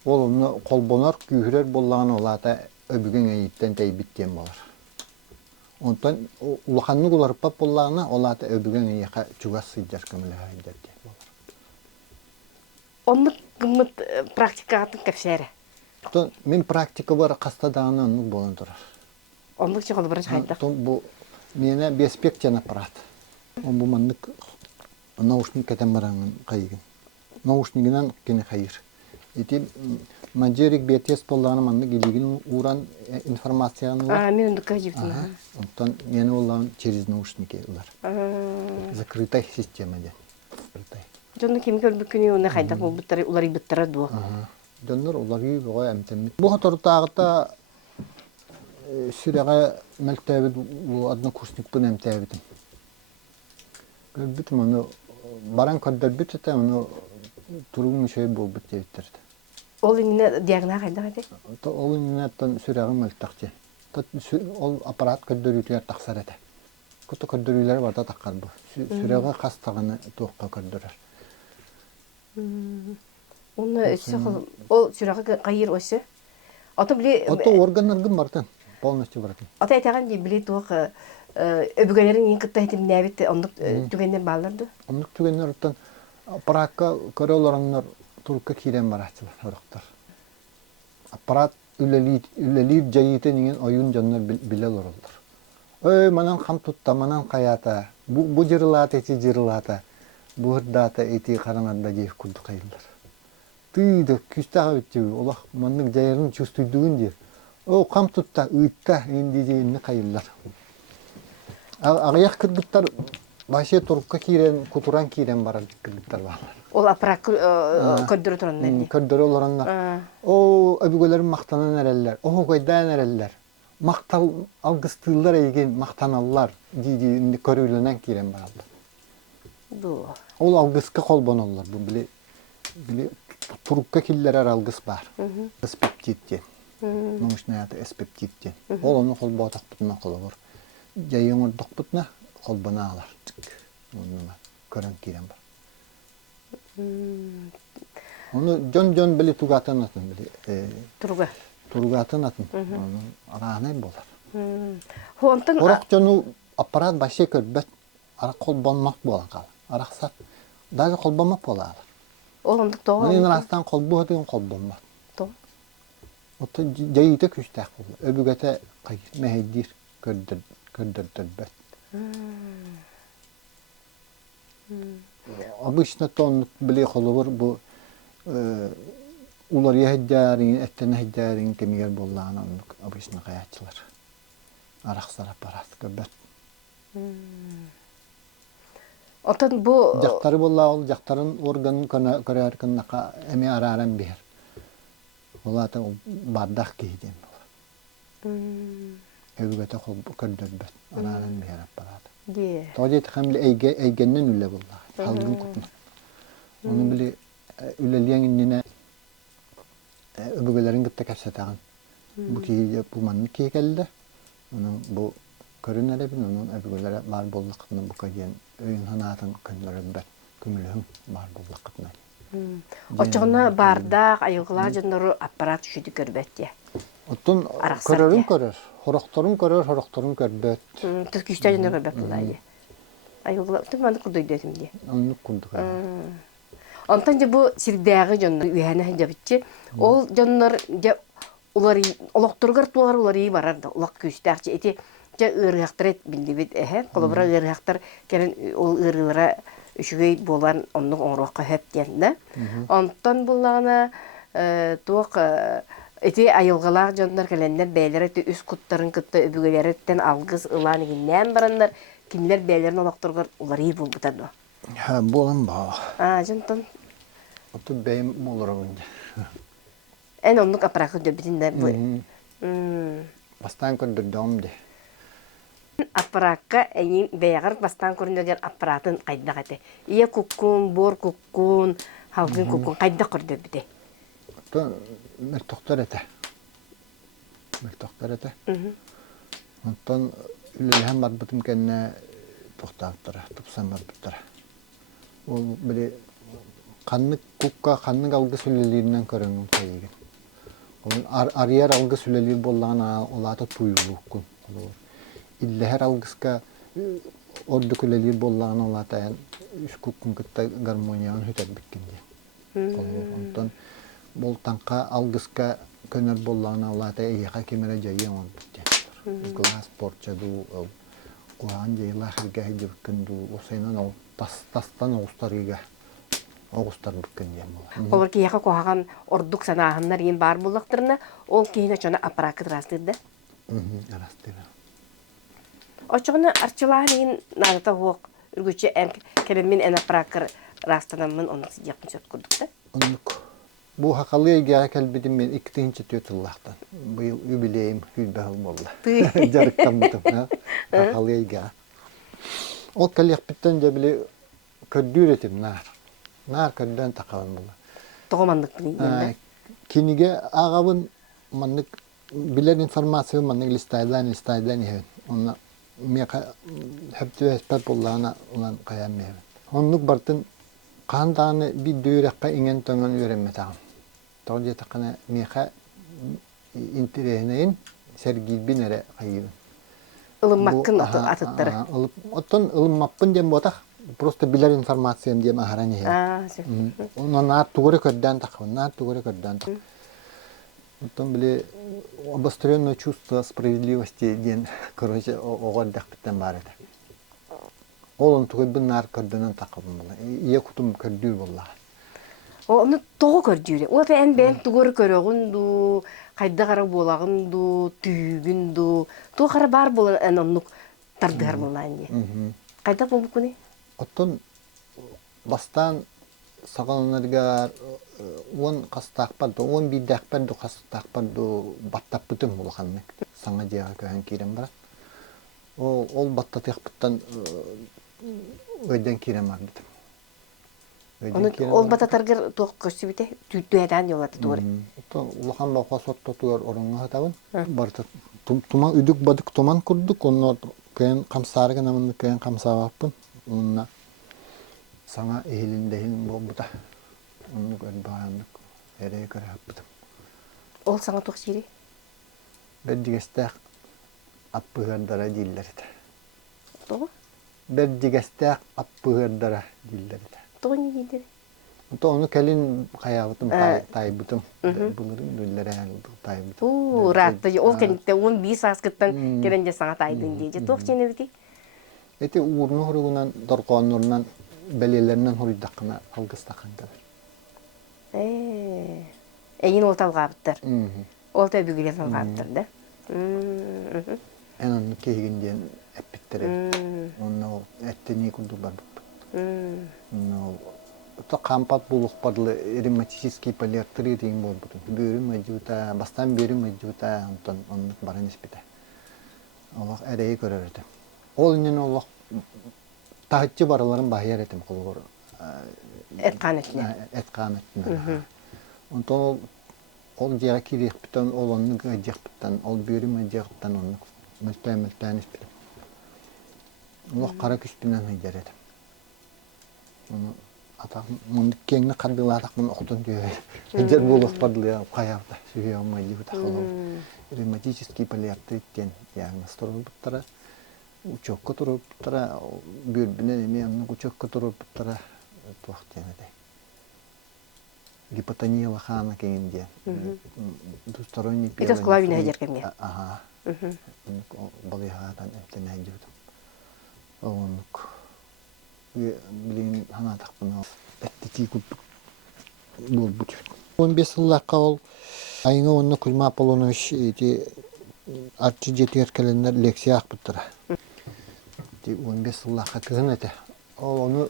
Ol onu kolbonar kühürer bollağın olata öbügen eyitten teybit diyen bolar. Ondan ulahanını kularıp bollağına olata öbügen eyaka çugas sıcak kömüle hayder diye. Onu gımıt praktika atın kapsere. Мен практика бар қастадағына ұнық болын тұрар. Онлық чоғылы бірінші қайдақ? Бұл мені беспектен аппарат. Он бұл мандық наушник кәтен бараңын қайығын. Наушнигінен кені қайыр. Еті маджерик бетес болдағына мандық елігін уран информацияны бар. Мен үндік қайжевдім. Онтан мені олағын через наушники ұлар. Закрытай система ден. Жонны кем көрбік күні оны қайдақ бұл бұттары, улары бұттары дуақ. Dönür olar iyi bir emtemit. Bu hatırtağıda süreye meltebit bu adına kursnik bu emtebitim. Gördüm onu baran kadar bütçete onu turgun şey bol bütçetirdi. Ol yine diagnoz hayda hayda. Ol yine tan süreye meltekçe. Ol aparat kadar ütüyer taksarete. Kutu kadar var da takar bu. Süreye kastağını toqqa kadar. Onu o sürəqə qayır osu. Ata bile Ata organlarım bardan. Polностью bardan. Ata etəğən de bile toq öbügələrin ən qıtta etim nəbit onluq tügəndən bağlardı. Onluq tügənlər otan aparatqa görə olaranlar turka kiren baraçlar oraqlar. Aparat ülelir jayıtı ningen oyun canlar bilel orallar. Манан хам тутта, манан каята. Бу жырылата, эти жырылата. Бу ырдата, эти караңанда жейіп күрді қайылдар. Тыйды, күстаға өтчі, олақ манның жайырын чувствуйдугун жер. Хам тутта, ыйтта, энди жейінні қайылдар. Ағаяқ кіргіттар, башы тұрыққа кейрен, кутуран кейрен барар кіргіттар бағалар. Ол апрак көддөрө туран. Көддөрө олораннар. Өбүгөлөрүн мактанан эреллер. Койдан эреллер. Мактал алгыстыылар эйген мактаналлар дийди көрүлөнөн кирен баралды. Ол алгыска колбоноллар. Бу биле турукка киллер алгыс бар. Эспептиттен. Научный эспептиттен. Ол ону колботакпытына колобор. Жайың ордокпутна колбоналар. Онуна көрөн кирен бар. Onu John bile tugatın atın bile. Tugatın atın. Onu arağanay bolar. Orak John'u aparat başı körbet ara kol bonmak bola kal. Araksat daha kol bonmak bolar. Olandık doğru. Onun arasından kol bu hadi kol bonmak. Doğru. Oto jayıda küstek bol. Öbügete kay mehdir kördür bet. Обычно тон били холовор бу улар яһдярин эттен яһдярин кемигер болланы обычно каячылар. Араксар аппарат көбөт. Отан бу жактары болла ол жактарын органын көрөр кыннака эми араран бер. Олата бардак кейден бол. Өгөтө кол көрдөр араран бер аппарат. Тоожет хамли эйгеннен үле болла. Халгын кутна. Onu bile üleliyen innine öbürlerin gitti kaçatağın. Bu ki bu manlık ki geldi. Onun bu körünlere bin onun öbürlere var bollakını bu kadar öğün hanatın könlöründe kümülüğün var bollakını. Oçağına bardak, ayıqlar canları aparatüşüdü körbet ya. Otun körörün körör. Horoktorun körör, horoktorun körbet. Türküçler canları körbet bulayı. Ayıqlar, tüm kurduydu etim diye. Onu kurduk. Ondan bu sirdägi jonlar ühäne jabitçi. Ol jonlar ulary olakturgar tular ulary barardı. Ulak küstärçi eti ja ırıqtır et bildi bit kolobra ırıqtır kenen ol ırılara üçügey bolan onnuq oңроqqa hep dende. Ondan bulana tuq eti ayılgalar jonlar kelender beylere üst kutların kıtta öbügeleretten algız ılan iginden baranlar kimler beylerin olakturgar ulary bulbutadı. Ha, bolan ba. Jontan Otu beyim olur önce. En onluk aparatı döbütünden bu. Bastan kördürdüm de. Aparatka enin beğer bastan köründögen aparatın kayda kate. İye kukkun, bor kukkun, halkın kukkun kayda kör döbütü. Otu mertoktar ete. Ondan ülelhem var bütün kendine tohtaftara, tupsan var bütara. O böyle kanlık kukka, kanlık algı sülelerinden körüngün sayıgın. Onun ariyar algı süleleri bollağına olata tuyulukkun. İlle her algıska ordu küleleri bollağına olata yani üç kukkun kıtta garmoniyağın hütet bikkin diye. Ondan bol tanka algıska köner bollağına olata eyyaka kemere jayı on bitti. Glas porçadu, kuhan jayılar hırgahı bikkindu. O sayınan o tastan oğustarıga. Oğustar bükkin diyem. Olur ki yaka koğagan orduk sanahınlar yin bar bullaqtırına, ol kehine çona aparakıt rastırdı. Arastırı. Oçuğuna arçılağın yin nadata hoğuk, ürgüçü kelemin en aparakır rastınamın onu sıcakın söt kurduk da. Onluk. Bu hakalıya gel kelbedim ben ikinci tüyatillah'tan. Bu yıl übileyim hülbehul bolla. Jarıktan mıtım. Hakalıya gel. O kalyak bitten bile kördü üretim nar. Nar kördüden takalan bolla. Toğumanlık bileyim. Kinige ağabın manlık biler informasyon manlık listaydan yevin. Ona miyaka hep tüy hespet bollağına ulan kayam yevin. Onluk bartın kan tane bir döyrekka ingen töngen öğrenme tağım. Tolje takana miyaka intirehineyin sergil binere kayıbın. Ilınmakkın atıtları. Oton ılınmappın diye botak. Просто biler informasyon diye maharan yevin. Ona naat tuğru ködden takım. Naat tuğru ködden takım. Потом были обостренное чувство справедливости ден, короче, оғырдақ біттен бар еді. Ол он тұғый бір нар көрдінен тақылым болды. Ие құтым көрдір боллаға. Оны тоғы көрдүрі. Ол ән бән тугөр көрөгүнду, кайда кара болагынду, түйгүнду. Ту кара бар болан ән оннук тардыгар болан. Кайда болуп күнү? Оттон бастан сағаланырға он қастақпарды, он бидақпарды қастақпарды баттап бүтін болғанны. Саңа жеға көйін керем барат. Ол баттатық бұттан өйден керем бар бітім. Ол баттатарғыр тоқ көсі біте, түйті әден жолаты туғыры. Улахан баққа сотта туғар орынға хатабын. Барты туман үдік бадық туман күрдік, оны көйін қамсарыған амынды көйін қамсабаппын. Онына саңа ehilin болбута. Онны көрді бағандық әрі көрі аппытым. Ол саңа тоқ сирі? Бір дегестәк аппығырдара дейлер еді. Тоғы? Бір дегестәк аппығырдара дейлер еді. Тоғы не дейдері? Оны кәлін қаяғытым, тайбытым. Бұлырын өлілер әлді тайбытым. Ратты, ол кәнікті 15 асқыттан керенде саңа тайдың дейді. Тоқ сені біте? Әте уырны хұрығынан, дорқуанырынан, бәлелерінен хұрыйдаққына алғыстаққан кәлір. Әйін ол талғабыттыр. Ол та бүгілер талғабыттыр, да? Ән оны кейгінден әппеттер әді. Оны ол әттені күлді бар бұппын. Қампат бұлық бадылы ревматический полиартрий деген бол бұтын. Бөрім әдеута, бастан бөрім әдеута, оны барын еспеті. Олақ әрейі көрер әді. Ол үнен олақ тағытчы барыларын бағияр әтім қолғыр. Әтқан әтіне. Әтқан әтіне. Онтон ол жеға керек біттен, ол оны ғадеқ біттен, ол бөрім әдеқ біттен оны мүлтән еспеті. Олақ қара күспінен ғайдар әдім. Мұндық кеңні қандылатақ мұны оқтын күйе. Әдер болық бадылы қаяқта сүйе алмайды бұтақылы. Ревматический полиартрит диагноз тұрып бұттара. Учокка тұрып бұттара. Бөрбінен емен учокка тұрып бұттара. Туақ денеде. Гипотония лохана кеңінде. Двусторонний первый. Это склавина әдеркенге. Ага. Балиғадан әптен әдеуді. Оғынық. Білген хана тақпына әттеті күлдік бол бұт. 15 жыллаққа ол айыңа онына Кузьма Аполлонович арчы жеті еркелендер лекция ақ бұттыра. 15 жыллаққа кізін әті. Ол оны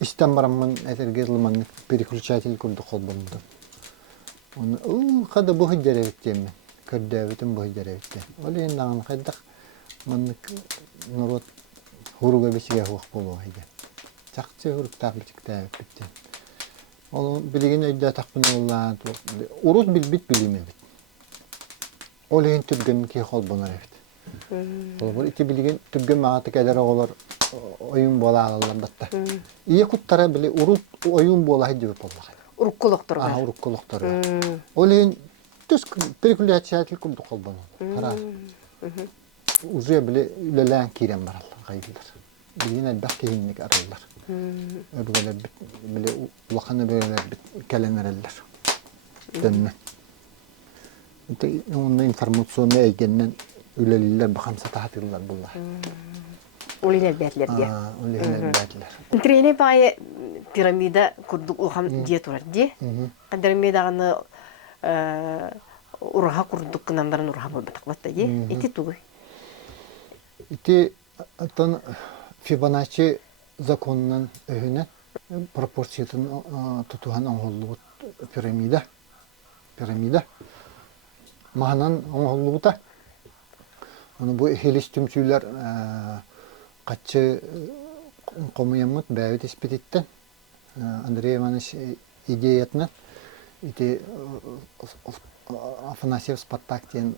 істен барамын әтерге жылманны переключатель күлді қол болымды. Оны қады бұғы дәреветтен мен. Көрді әветін бұғы дәреветтен. Ол енді ағын қайдақ мұнық нұрот Хуруга бесіге хуақ болуға еді. Чақчы хурук тағбітік тәуіп біттен. Ол білеген өйді тақпын олан. Урус білбіт білейме біт. Ол ең түрген кей қол бұнар әбіт. Ол ити білеген түрген мағаты кәдер оғылар ойын бола алалар батта. Ие құттара біле урус ойын бола еді өп олға. Урукколоқтырға. Урукколоқтырға. Ол ең түс перекуляциятел күлді қол бұнар. Уже біле үлелән керен баралар. Bilgin elbaq kehinlik ararlar. Öbürler bile ulaqanı böyleler kelenerler. Dönme. Onun informasyonu eygenden üleliler baxamsa tahtırlar bunlar. Uliler berler diye. Uliler berler. Trene bayi piramida kurduk ulham diye turar diye. Piramida'nı urha kurduk kınanların urha bolbatak diye. Eti tuğuy. Eti Atan Fibonacci zakonunun öğüne proporsiyatını tutuhan oğulluğu piramida. Mahanan oğulluğu da bu helis tümsüler kaçı komuyamut bəvi tespit etti. Andrei Ivanoviç ideyatını Afanasyev Spartak diyen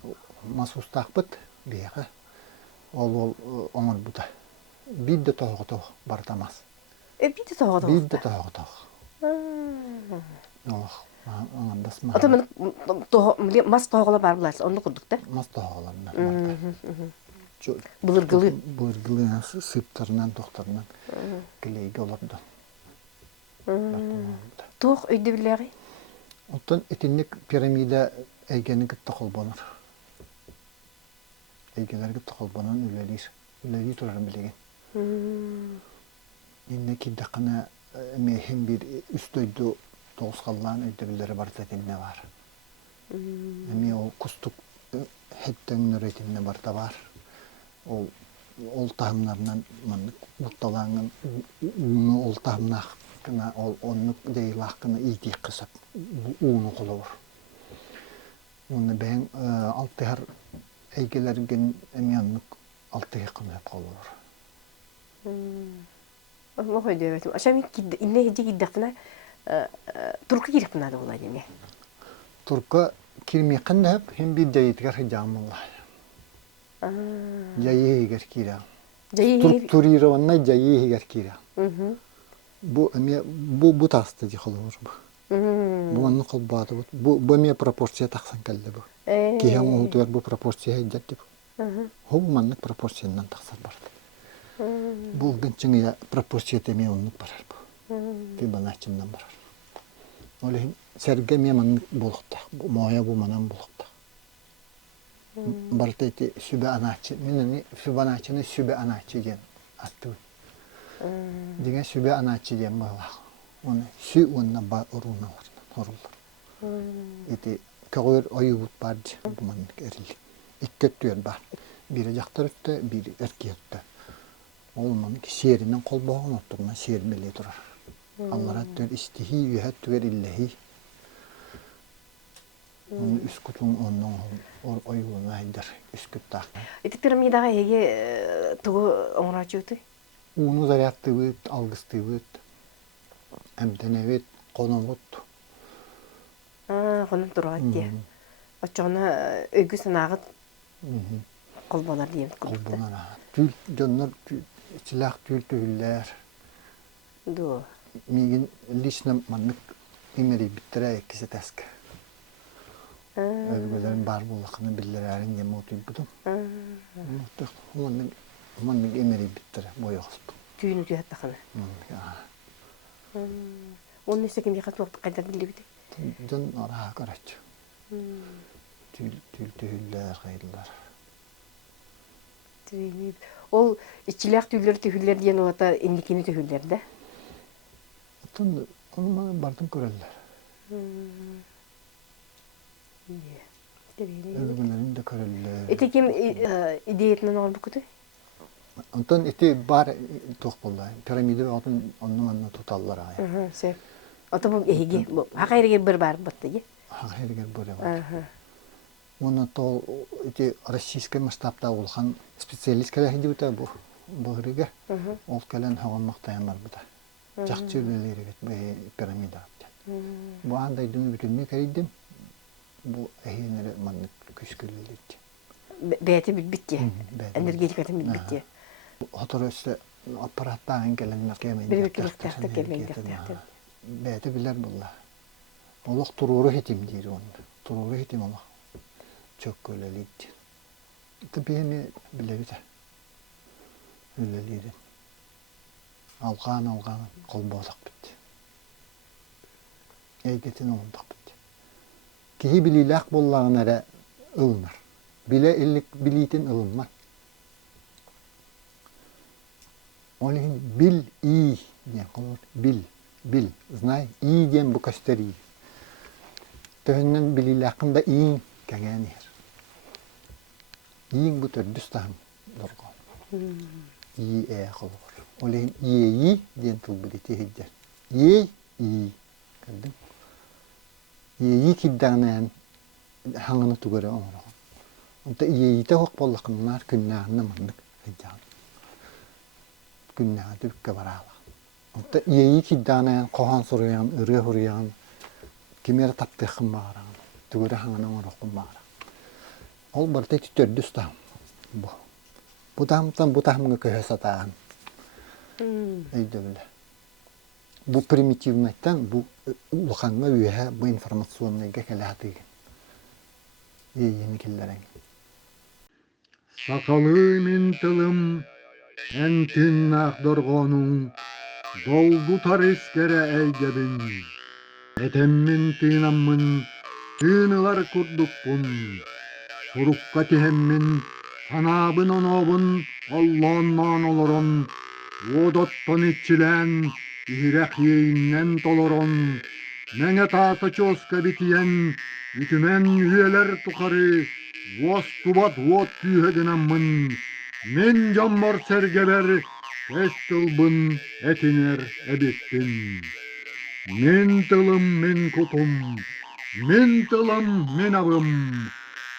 masus taqbıt beyağı. Ol oңор бута. Бидде тоғытоқ бартамас. Бидде тоғытоқ? Бидде тоғытоқ. Оңандас ма. Ата мен мас тоғыла бар бұларсы, оны құрдық та? Мас тоғыларынан барда. Бұлыргылы? Бұлыргылы сыптарынан, тоқтарынан кілейге оларды. Тоқ өйді білері? Оттан етінлік пирамида Eygeni gitti kolbanır. Eygeler gitti kolbanan ülelir. Ülelir turar bilegen. İnne ki dakına hem bir üst öydü toğuskallan öydübilleri var zaten var. Emi o kustuk hetten nöretinne var da var. Ol tahımlarından manlık muhtalanın uunu ol tahımlarına onluk değil hakkını iyi kısıp uunu kulur. Onu ben altı her eygelergen emiyanlık altı yakını hep kulur. Allah koy diyorum. Aşağı inne hece giddakına Turku girip buna da olaydı ne? Turka kirmiqin hep hem bir cayitgar hicamullah. Jayi higer kira. Turk turiranna jayi higer kira. Bu tastı diyor bu. Bu anı kolbadı bu me proporsiya taksan kelle bu. Ki hem o tuver bu proporsiya hicatti bu. Ho manlık proporsiyandan taksan bardı. Bu gınçın ya proporsiya temi onu parar bu. Ki bana açımdan parar. Öyle sergem manlık bulukta. Bu moya bu manan bulukta. Barta eti sübe anaçı. Minni Fibonacci'ni sübe anaçı diyen attı. Diye sübe anaçı diyen bağla. Onu sü onunla bağ oruna horulur. Eti kağır ayıbut bardı. Bu manlık erili. İkket diyor bar. Biri jaktır üstte, biri erkekte. Olmanlık şiirinden kol bağın oturma şiir belli durar. Allah diyor istihi yuhat ver illahi. Onu üskutun onun oyuna haydır. Üskutta. Eti piramidaga ege tuğu oңraçıtı. Unu zaryatı bıt, algıstı bıt. Emden evet, konumut. Konum duruat diye. Açığına ögü sınağıt kolbalar diyem. Kolbunana. Tül, canlar, silah tül tühüller. Do. Migin lişne manlık imeri bittire ikisi tesk. Övgülerin bar bulakını billerin yeme otuy budum. Muhtek, manlık imeri bittire, boyu hospu. Tüyünü tüyat takını. Onun ise kim yakat vakti kadar dili biti. Can araha karaç. Tül tühüller, gayırlar. Ol içilak tüyleri tühüller diyen o ata indikini tühüller de. Onu bana bardım körerler. Övgülerin de körerler. Eti kim ideyetinden ol bu kutu? Ondan eti bar toq buldu. Piramidi onun tutallar aya. Sep. Ata bu ehige. Hakayırge bir bar battı ye. Hayır gel buraya. Onu to eti Российский масштабта olgan spesialist kala hindi bu bu. Bahriga. Ol kalan hawan maqtayanlar bu da. Жақсы өлелері пирамида. Bu anda idimi bütünlüğü kaydım. Bu ehinleri manlık küskülülüydü. Beyati bitti. Energetik atım bitti. Hatırı işte aparattan gelenler gelmeyin. Bir kılıkta gelmeyin. Beyati bilir bunlar. Allah tururu hitim diyor onu. Tururu hitim Allah. Çok öleliydi. Tabii beni bilebilir. Öleliydi. Algan kol boğdak bitti. Eygetin olundak bitti. Kihi bililak bollağınara ılınır. Bile illik bilitin ılınmaz. Onun için bil iyi diye kalır. Bil. Znay iyi diyen bu köster iyi. Töhünden bililakında iyi kegen yer. İyin bu tür düstahım durgun. İyi kalır. Oleh iyi diyen tulbuliti hiccer. İyi. Gördün? İyi kiddanayan hangını tugara onu. Onta iyi de hok bollakınlar künnağını manlık hiccer. Künnağını tükke varala. Onta iyi kiddanayan kohan soruyan, ırı huruyan, kimere taptıqın bağıran, tugara hangını onu bağıran. Ol barda tütör düstahım. Bu tahmını köhesatağın. Eydi öyle. Bu primitivmekten bu ulğanma üye bu informasyonla gekeladı. Yeni killerin. Sakalı mintılım entin akdorgonun doldu tar eskere eygebin. Etemmin tığınamın тыынылар курдукпун. Сурукка тихеммин, танабын онобун, оллоннан олорон, одоттон итчилен, ихирек ейиннен толорон, меңе таата чоска битиен, үтүмен үйелер тухары, вос тубат вот күйегінаммын, мен жаммар сергебер, эстылбын, этинер эбиттин. Мен тылым, мен кутум, мен тылым, мен абым,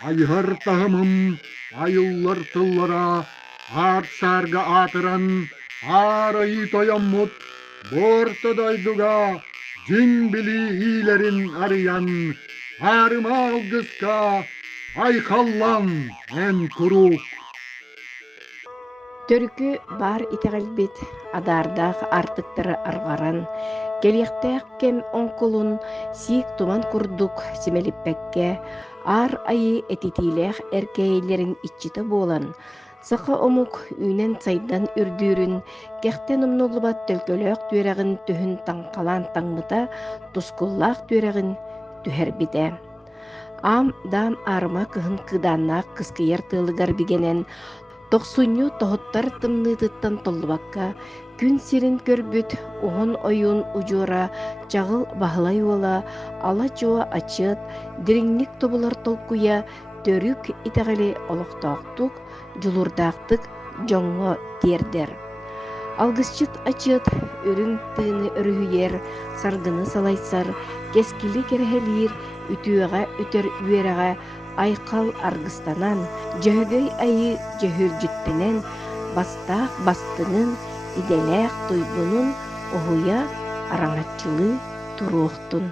айғыр тағымым, айыллар тыллара, артсарга атыран, арайы тояммут, бортодойдуга, жимбили ийлерин арыян, арыма алгыска, айқаллан, ән курук. Төрүкү бар итегалбит адардах артыктары аргаран, келиектех кем онкулун сик туман курдук симелиппекке, ар айы этитилех эркейлерин иччите болан, сақа омук үйнен сайдан үрдүүрүн, кехтен умнулубат төлкөлөк түөрегин түһүн таңкалан таңмыта, тускуллаах түөрегин түһербите. Ам дам арыма кыһын кыдааннаах кыскыйар тыылыгар бигенен, тохсунню тоһуттар тымныытыттан толлубакка, күн сирин көрбүт, уһун ойуун ужуора, чагыл баһылай уола, ала чуа ачыат, дириңник тобулар толкуя, төрүк итегали олохтоохтук, жулурдаактык жоңго тиердер. Алгысчыт ачыат, өрүң тыыны өрүһүйер, саргыны салайсар, кескили керехелиир, үтүөҕэ үтөр үөрэҕэ, айқал аргыстанан, жөһөгөй айы жөһүржүттенен, бастаах бастынын, иделээх туйбунун, оһуя араңаччылыы туруохтун.